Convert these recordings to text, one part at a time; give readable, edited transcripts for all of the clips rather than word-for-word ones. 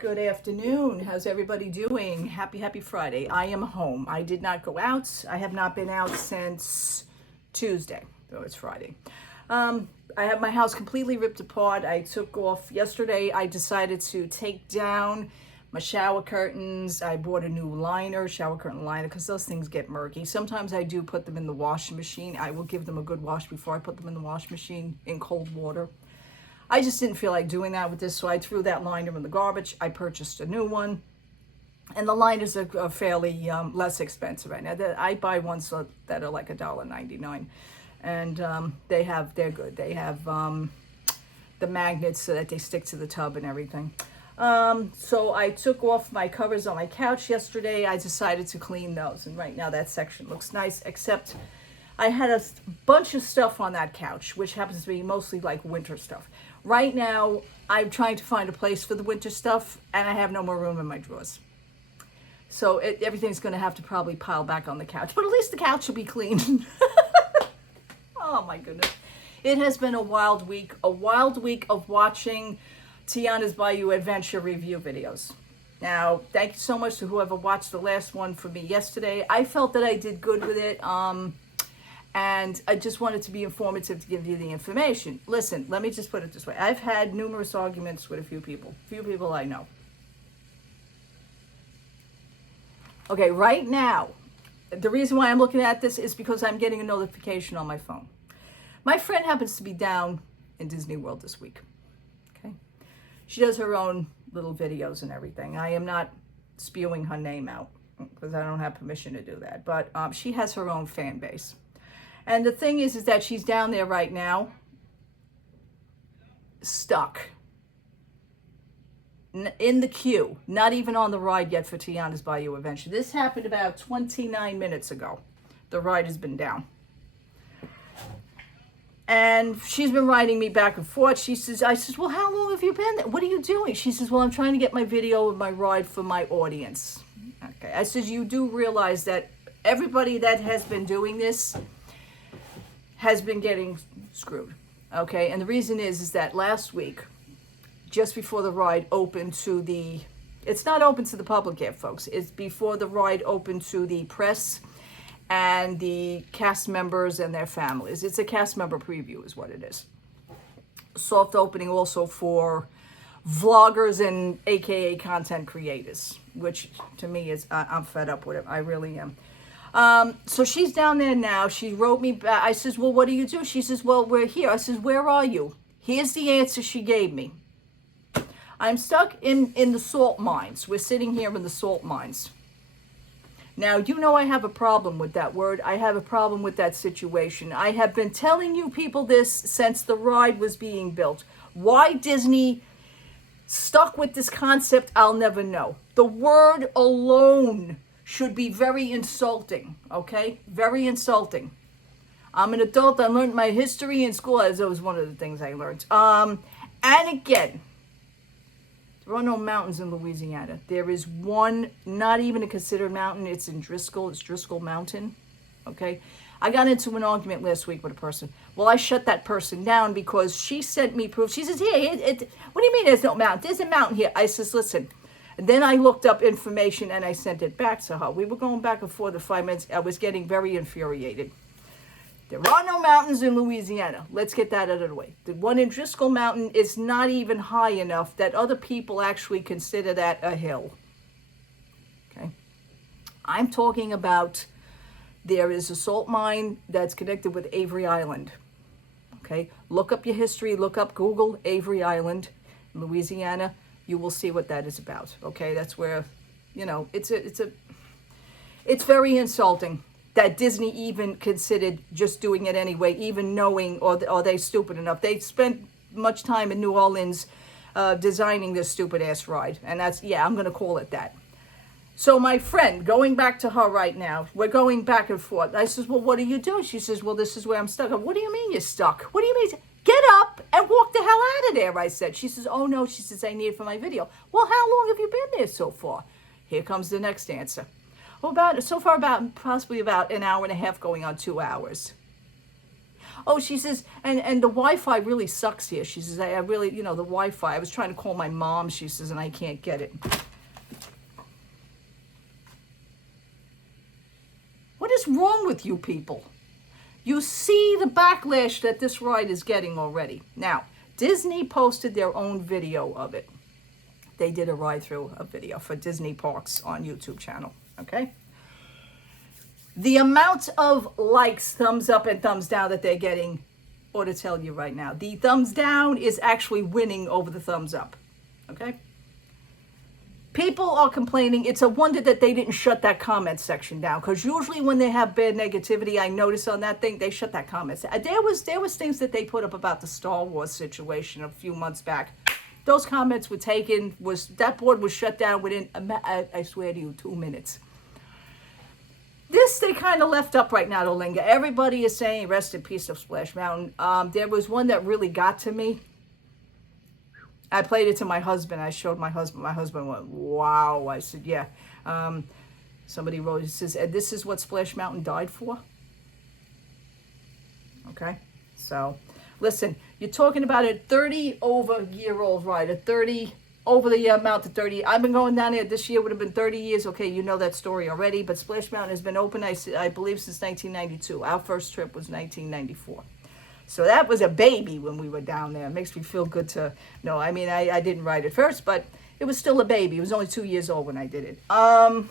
Good afternoon. How's everybody doing? Happy Friday. I am home. I did not go out. I have not been out since Tuesday, though it's Friday. I have my house completely ripped apart. I took off yesterday. I decided to take down my shower curtains. I bought a new liner, shower curtain liner, because those things get murky. Sometimes I do put them in the washing machine. I will give them a good wash before I put them in the washing machine in cold water. I just didn't feel like doing that with this, so I threw that liner in the garbage. I purchased a new one, and the liners are fairly less expensive right now. I buy ones that are like $1.99, and they're good. They have the magnets so that they stick to the tub and everything. So I took off my covers on my couch yesterday. I decided to clean those, and right now that section looks nice, except I had a bunch of stuff on that couch, which happens to be mostly like winter stuff. Right now, I'm trying to find a place for the winter stuff, and I have no more room in my drawers. So everything's going to have to probably pile back on the couch, but at least the couch will be clean. Oh my goodness. It has been a wild week of watching Tiana's Bayou Adventure review videos. Now, thank you so much to whoever watched the last one for me yesterday. I felt that I did good with it. And I just wanted to be informative to give you the information. Listen, let me just put it this way. I've had numerous arguments with a few people I know. Okay, right now, the reason why I'm looking at this is because I'm getting a notification on my phone. My friend happens to be down in Disney World this week. Okay, she does her own little videos and everything. I am not spewing her name out because I don't have permission to do that. But she has her own fan base. And the thing is that she's down there right now, stuck in the queue, not even on the ride yet for Tiana's Bayou Adventure. This happened about 29 minutes ago. The ride has been down. And she's been writing me back and forth. I says, well, how long have you been there? What are you doing? She says, well, I'm trying to get my video of my ride for my audience. Okay. I says, you do realize that everybody that has been doing this has been getting screwed, okay? And the reason is that last week, just before the ride opened to it's not open to the public yet, folks. It's before the ride opened to the press and the cast members and their families. It's a cast member preview is what it is. Soft opening also for vloggers and AKA content creators, which to me is, I'm fed up with it. I really am. So she's down there now. She wrote me back. I says, well, what do you do? She says, well, we're here. I says, where are you? Here's the answer she gave me. I'm stuck in the salt mines. We're sitting here in the salt mines. Now, you know I have a problem with that word. I have a problem with that situation. I have been telling you people this since the ride was being built. Why Disney stuck with this concept, I'll never know. The word alone should be very insulting, okay? Very insulting. I'm an adult. I learned my history in school. That was one of the things I learned. And again, there are no mountains in Louisiana. There is one, not even a considered mountain. It's in Driscoll. It's Driscoll Mountain, okay? I got into an argument last week with a person. Well, I shut that person down because she sent me proof. She says, what do you mean there's no mountain? There's a mountain here. I says, listen. And then I looked up information and I sent it back to her. We were going back and forth for 5 minutes. I was getting very infuriated. There are no mountains in Louisiana. Let's get that out of the way. The one in Driscoll Mountain is not even high enough that other people actually consider that a hill. Okay. I'm talking about there is a salt mine that's connected with Avery Island. Okay. Look up your history. Look up Google Avery Island, Louisiana. You will see what that is about. Okay, that's where, it's very insulting that Disney even considered just doing it anyway, even knowing, or are they stupid enough? They spent much time in New Orleans designing this stupid ass ride, and I'm going to call it that. So my friend, going back to her right now, we're going back and forth. I says, well, what are you doing? She says, well, this is where I'm stuck. What do you mean you're stuck? What do you mean? Get up and walk the hell out of there, I said. She says, oh, no. She says, I need it for my video. Well, how long have you been there so far? Here comes the next answer. Well, possibly about an hour and a half going on 2 hours. Oh, she says, and the Wi-Fi really sucks here. She says, I really, the Wi-Fi. I was trying to call my mom, she says, and I can't get it. What is wrong with you people? You see the backlash that this ride is getting already. Now, Disney posted their own video of it. They did a ride-through a video for Disney Parks on YouTube channel, okay? The amount of likes, thumbs up and thumbs down that they're getting ought to tell you right now. The thumbs down is actually winning over the thumbs up, okay? People are complaining. It's a wonder that they didn't shut that comment section down, because usually when they have bad negativity, I notice on that thing, they shut that comment. There was things that they put up about the Star Wars situation a few months back. Those comments were taken, that board was shut down within, I swear to you, 2 minutes. This they kind of left up right now to linger. Everybody is saying rest in peace of Splash Mountain. There was one that really got to me. I played it to my husband. I showed my husband. My husband went, wow. I said, yeah. Somebody wrote, it says, this is what Splash Mountain died for? Okay, so listen, you're talking about a 30-over-year-old ride, a 30 over the amount of 30. I've been going down there. This year would have been 30 years. Okay, you know that story already. But Splash Mountain has been open, I believe, since 1992. Our first trip was 1994. So that was a baby when we were down there. It makes me feel good to know. I mean, I didn't ride it first, but it was still a baby. It was only 2 years old when I did it. I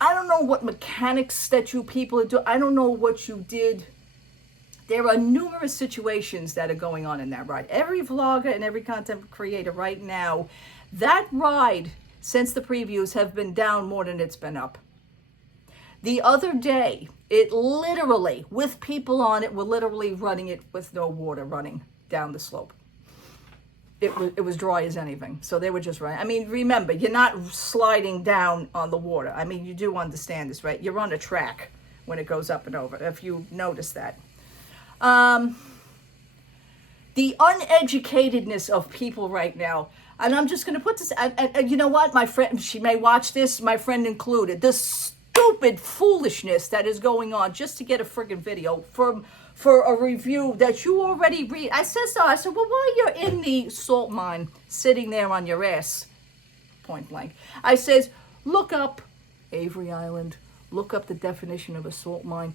don't know what mechanics that you people are doing. I don't know what you did. There are numerous situations that are going on in that ride. Every vlogger and every content creator right now, that ride, since the previews, have been down more than it's been up. The other day, it literally, with people on it, were literally running it with no water running down the slope. It was dry as anything. So they were just running. I mean, remember, you're not sliding down on the water. I mean, you do understand this, right? You're on a track when it goes up and over, if you notice that. The uneducatedness of people right now, and I'm just going to put this, and you know what, my friend, she may watch this, my friend included, the stupid foolishness that is going on just to get a friggin' video for a review that you already read. I said so. I said, well, while you're in the salt mine, sitting there on your ass, point blank, I says, look up Avery Island, look up the definition of a salt mine,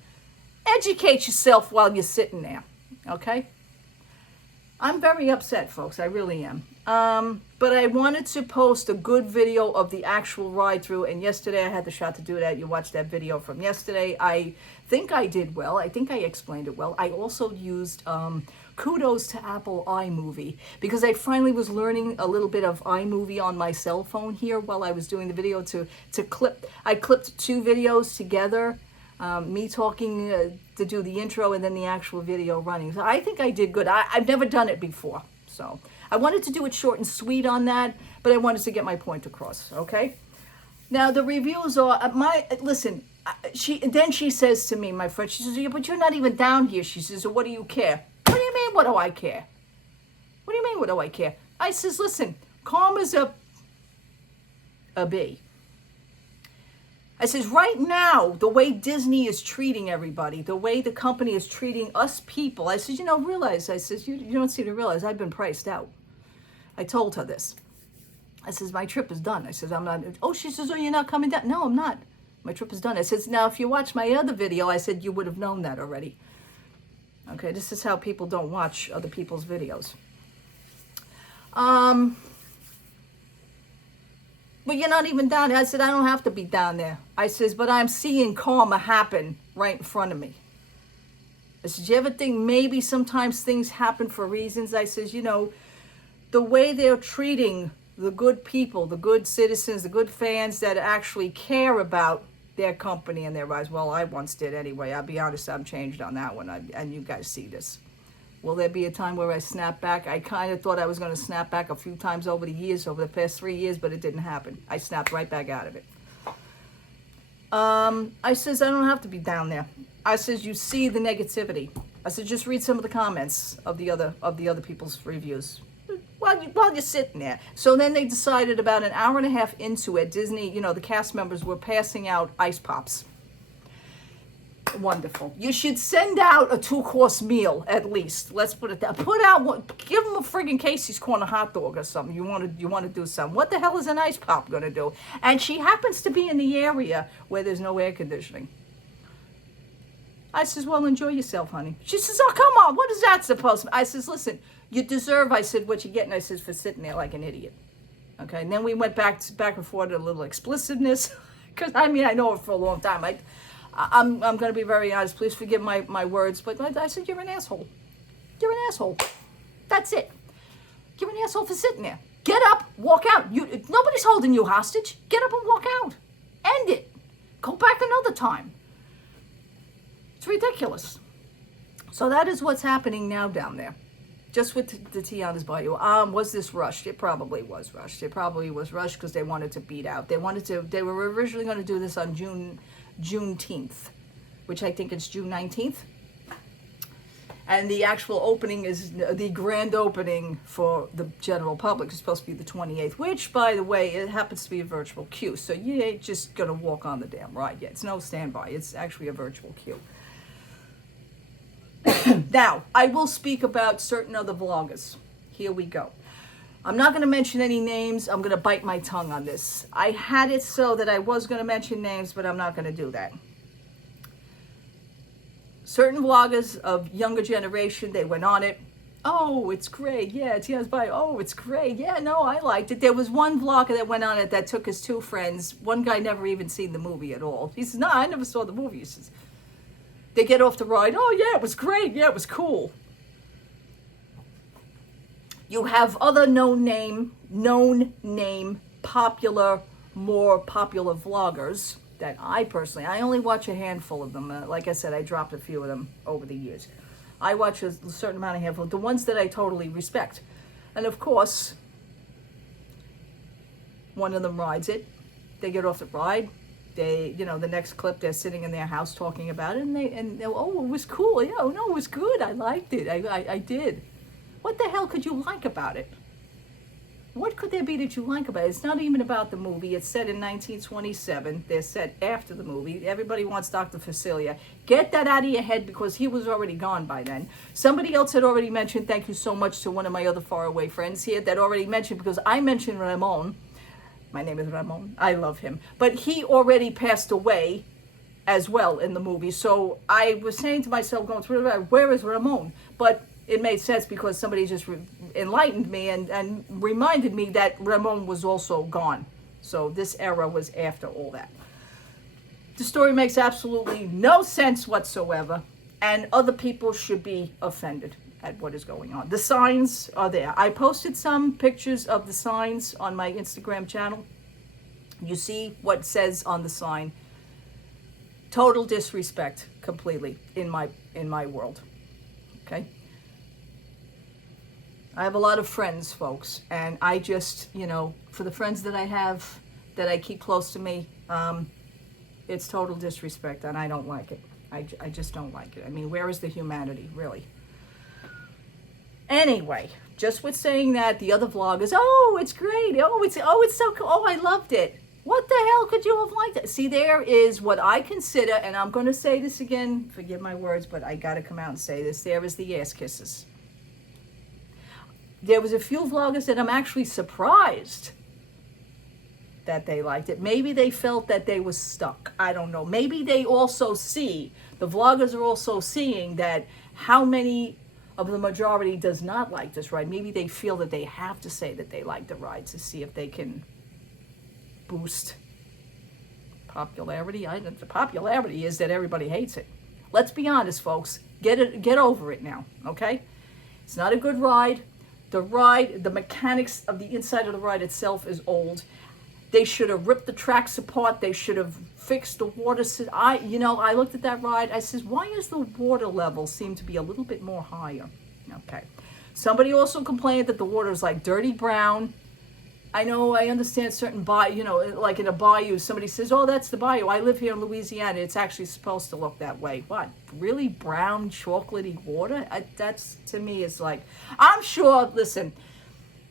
educate yourself while you're sitting there, okay? I'm very upset, folks. I really am. But I wanted to post a good video of the actual ride through, and yesterday I had the shot to do that. You watched that video from yesterday. I think I did well. I think I explained it well. I also used kudos to Apple iMovie, because I finally was learning a little bit of iMovie on my cell phone here while I was doing the video to clip. I clipped 2 videos together. Me talking to do the intro and then the actual video running. So I think I did good. I've never done it before. So I wanted to do it short and sweet on that, but I wanted to get my point across, okay? Now the reviews are, listen, she says to me, my friend, she says, yeah, but you're not even down here. She says, so what do you care? What do you mean, what do I care? What do you mean, what do I care? I says, listen, karma's a B. I says, right now, the way Disney is treating everybody, the way the company is treating us people, I says, realize, I says, you don't seem to realize I've been priced out. I told her this. I says, my trip is done. I says, I'm not, oh, she says, oh, you're not coming down? No, I'm not. My trip is done. I says, now, if you watch my other video, I said, you would have known that already. Okay, this is how people don't watch other people's videos. But you're not even down there. I said, I don't have to be down there. I says, but I'm seeing karma happen right in front of me. I said, you ever think maybe sometimes things happen for reasons? I says, the way they're treating the good people, the good citizens, the good fans that actually care about their company and their rides. Well, I once did anyway. I'll be honest, I'm changed on that one. And you guys see this. Will there be a time where I snap back? I kind of thought I was going to snap back a few times over the past 3 years, but it didn't happen. I snapped right back out of it. I says, I don't have to be down there. I says, you see the negativity. I said, just read some of the comments of the other people's reviews while you're sitting there. So then they decided about an hour and a half into it, Disney, the cast members were passing out ice pops. Wonderful. You should send out a 2-course meal at least. Let's put it that. Give them a friggin' Casey's Corner hot dog or something. You want to do something. What the hell is an ice pop gonna do? And she happens to be in the area where there's no air conditioning. I says, well, enjoy yourself, honey. She says, oh, come on. What is that supposed to? I says, listen, you deserve. I said, what you getting? I says, for sitting there like an idiot. Okay. And then we went back and forth to a little explicitness, because I know it for a long time. I'm going to be very honest. Please forgive my words, but I said, you're an asshole. You're an asshole. That's it. You're an asshole for sitting there. Get up, walk out. Nobody's holding you hostage. Get up and walk out. End it. Go back another time. It's ridiculous. So that is what's happening now down there. Just with the Tiana's Bayou. Was this rushed? It probably was rushed. It probably was rushed because they wanted to beat out. They were originally going to do this on Juneteenth, which I think is June 19th. And the actual opening is, the grand opening for the general public is supposed to be the 28th, which, by the way, it happens to be a virtual queue. So you ain't just going to walk on the damn ride yet. It's no standby. It's actually a virtual queue. Now, I will speak about certain other vloggers. Here we go. I'm not going to mention any names. I'm going to bite my tongue on this. I had it so that I was going to mention names, but I'm not going to do that. Certain vloggers of younger generation, they went on it. Oh, it's great. Yeah, Tiana's Bayou. Oh, it's great. Yeah, no, I liked it. There was one vlogger that went on it that took his 2 friends. One guy never even seen the movie at all. He says, no, I never saw the movie. He says, they get off the ride. Oh, yeah, it was great. Yeah, it was cool. You have other known name, popular, more popular vloggers that I only watch a handful of them. Like I said, I dropped a few of them over the years. I watch a certain amount of handful, the ones that I totally respect. And of course, one of them rides it. They get off the ride. They, the next clip, they're sitting in their house talking about it, and they oh, it was cool. Yeah, oh, no, it was good. I liked it. I did. What the hell could you like about it? What could there be that you like about it? It's not even about the movie. It's set in 1927. They're set after the movie. Everybody wants Dr. Facilia. Get that out of your head because he was already gone by then. Somebody else had already mentioned, thank you so much to one of my other faraway friends here that already mentioned, because I mentioned Ramon. My name is Ramon. I love him. But he already passed away as well in the movie. So I was saying to myself, going through it, where is Ramon? But it made sense because somebody just enlightened me and reminded me that Ramon was also gone. So this era was after all that. The story makes absolutely no sense whatsoever, and other people should be offended at what is going on. The signs are there. I posted some pictures of the signs on my Instagram channel. You see what says on the sign. Total disrespect completely in my world. Okay? I have a lot of friends, folks, and I just, for the friends that I have, that I keep close to me, it's total disrespect, and I don't like it. I just don't like it. I mean, where is the humanity, really? Anyway, just with saying that, the other vloggers, oh, it's great. Oh, it's so cool. Oh, I loved it. What the hell could you have liked it? See, there is what I consider, and I'm going to say this again, forgive my words, but I got to come out and say this. There is the ass kisses. There was a few vloggers that I'm actually surprised that they liked it. Maybe they felt that they were stuck. I don't know. Maybe they also see, the vloggers are also seeing that how many of the majority does not like this ride. Maybe they feel that they have to say that they like the ride to see if they can boost popularity. The popularity is that everybody hates it. Let's be honest, folks. Get over it now, okay? It's not a good ride. The mechanics of the inside of the ride itself is old. They should have ripped the tracks apart. They should have fixed the water. I looked at that ride. I says, why is the water level seem to be a little bit more higher? Okay. Somebody also complained that the water is like dirty brown. I know, I understand certain like in a bayou, somebody says, oh, that's the bayou. I live here in Louisiana. It's actually supposed to look that way. What? Really brown, chocolatey water? That's, to me, is like, I'm sure, listen,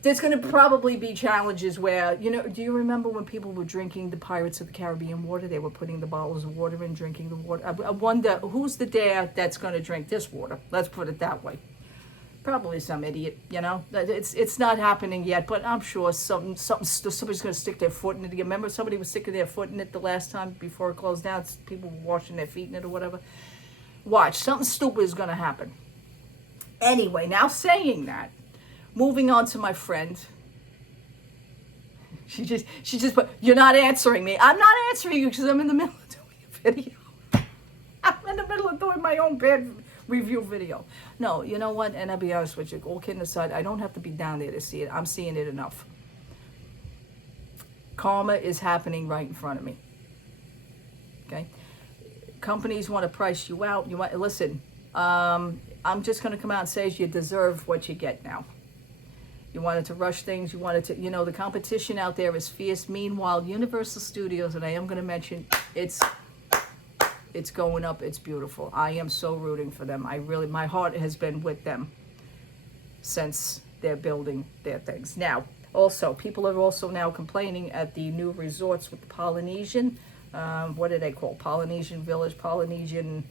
There's going to probably be challenges where, do you remember when people were drinking the Pirates of the Caribbean water? They were putting the bottles of water in, drinking the water. I wonder, who's the dare that's going to drink this water? Let's put it that way. Probably some idiot, It's not happening yet, but I'm sure somebody's going to stick their foot in it again. Remember somebody was sticking their foot in it the last time before it closed down? People were washing their feet in it or whatever. Watch, something stupid is going to happen. Anyway, now saying that, moving on to my friend. She just put, you're not answering me. I'm not answering you because I'm in the middle of doing a video. I'm in the middle of doing my own bad review video. No, you know what? And I'll be honest with you, all kidding aside, I don't have to be down there to see it. I'm seeing it enough. Karma is happening right in front of me. Okay? Companies want to price you out. Listen, I'm just going to come out and say you deserve what you get now. You wanted to rush things. You wanted to, the competition out there is fierce. Meanwhile, Universal Studios, and I am going to mention, it's going up. It's beautiful. I am so rooting for them. My heart has been with them since they're building their things. Now, also, people are also now complaining at the new resorts with the Polynesian. What do they call? Polynesian Village, Polynesian,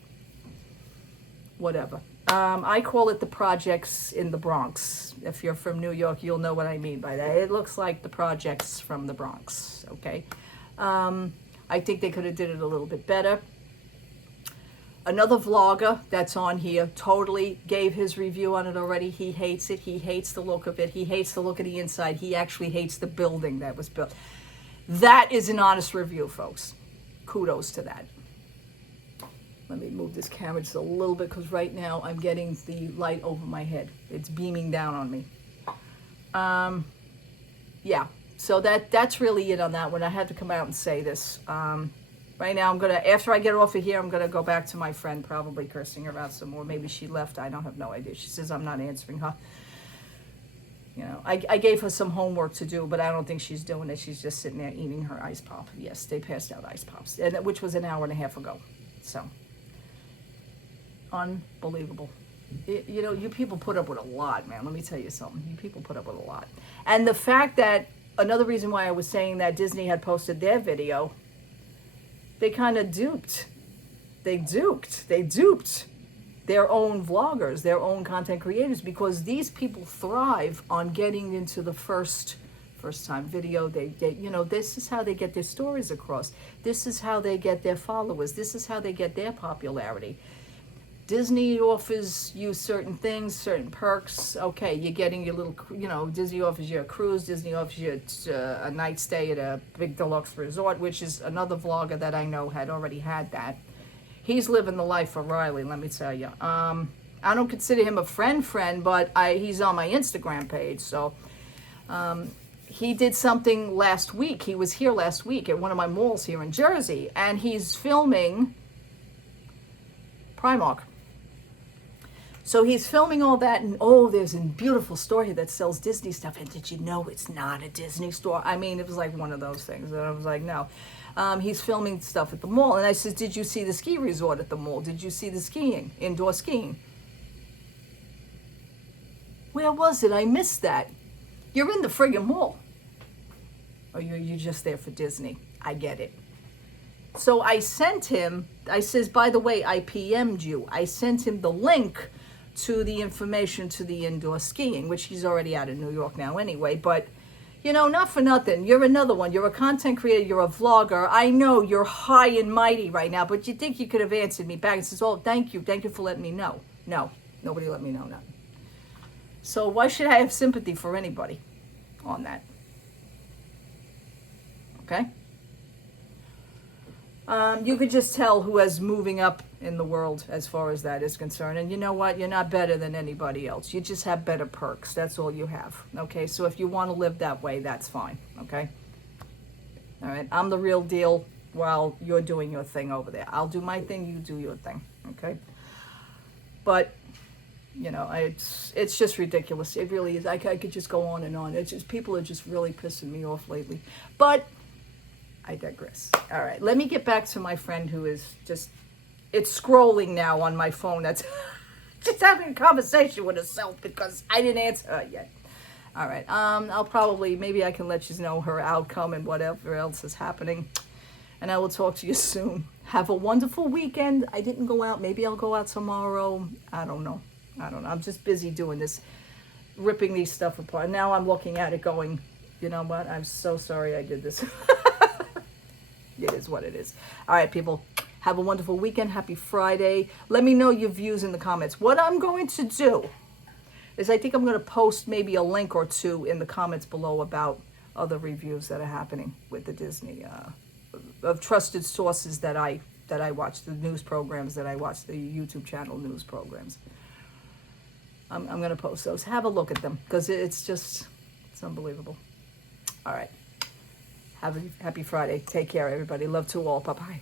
whatever. I call it the projects in the Bronx. If you're from New York, you'll know what I mean by that. It looks like the projects from the Bronx, okay? I think they could have did it a little bit better. Another vlogger that's on here totally gave his review on it already. He hates it. He hates the look of it. He hates the look of the inside. He actually hates the building that was built. That is an honest review, folks. Kudos to that. Let me move this camera just a little bit because right now I'm getting the light over my head. It's beaming down on me. Yeah, so that's really it on that one. I had to come out and say this. Right now after I get off of here, I'm gonna go back to my friend, probably cursing her out some more. Maybe she left, I don't have no idea. She says I'm not answering her. I gave her some homework to do, but I don't think she's doing it. She's just sitting there eating her ice pop. Yes, they passed out ice pops, which was an hour and a half ago. So, unbelievable. You people put up with a lot, man. Let me tell you something. You people put up with a lot. And the fact that, another reason why I was saying that Disney had posted their video, they kind of duped their own vloggers, their own content creators, because these people thrive on getting into the first time video. They this is how they get their stories across. This is how they get their followers. This is how they get their popularity. Disney offers you certain things, certain perks. Okay, you're getting your little, Disney offers you a cruise. Disney offers you a night stay at a big deluxe resort, which is another vlogger that I know had already had that. He's living the life of Riley, let me tell you. I don't consider him a friend, but he's on my Instagram page. So he did something last week. He was here last week at one of my malls here in Jersey, and he's filming Primark. So he's filming all that, and there's a beautiful store here that sells Disney stuff. And did you know it's not a Disney store? I mean, it was like one of those things. And I was like, no. He's filming stuff at the mall. And I said, did you see the ski resort at the mall? Did you see the skiing, indoor skiing? Where was it? I missed that. You're in the friggin' mall. Or you're just there for Disney. I get it. So I sent him, I says, by the way, I PM'd you. I sent him the link to the information to the indoor skiing, which he's already out of New York now anyway. But, not for nothing. You're another one. You're a content creator. You're a vlogger. I know you're high and mighty right now, but you think you could have answered me back and says, thank you. Thank you for letting me know. No, nobody let me know nothing. So why should I have sympathy for anybody on that? Okay? You could just tell who is moving up in the world as far as that is concerned. And you know what? You're not better than anybody else. You just have better perks. That's all you have. Okay? So if you want to live that way, that's fine. Okay? All right? I'm the real deal while you're doing your thing over there. I'll do my thing. You do your thing. Okay? But, it's just ridiculous. It really is. I could just go on and on. It's just, people are just really pissing me off lately. But I digress. All right, let me get back to my friend who is it's scrolling now on my phone. That's just having a conversation with herself because I didn't answer her yet. All right. I'll probably, maybe I can let you know her outcome and whatever else is happening. And I will talk to you soon. Have a wonderful weekend. I didn't go out. Maybe I'll go out tomorrow. I don't know. I'm just busy doing this, ripping these stuff apart. Now I'm looking at it going, you know what? I'm so sorry I did this. It is what it is. All right, people. Have a wonderful weekend. Happy Friday. Let me know your views in the comments. What I'm going to do is I think I'm going to post maybe a link or two in the comments below about other reviews that are happening with the Disney, of trusted sources that I watch, the news programs that I watch, the YouTube channel news programs. I'm going to post those. Have a look at them because it's unbelievable. All right. Have a happy Friday. Take care, everybody. Love to all. Bye-bye.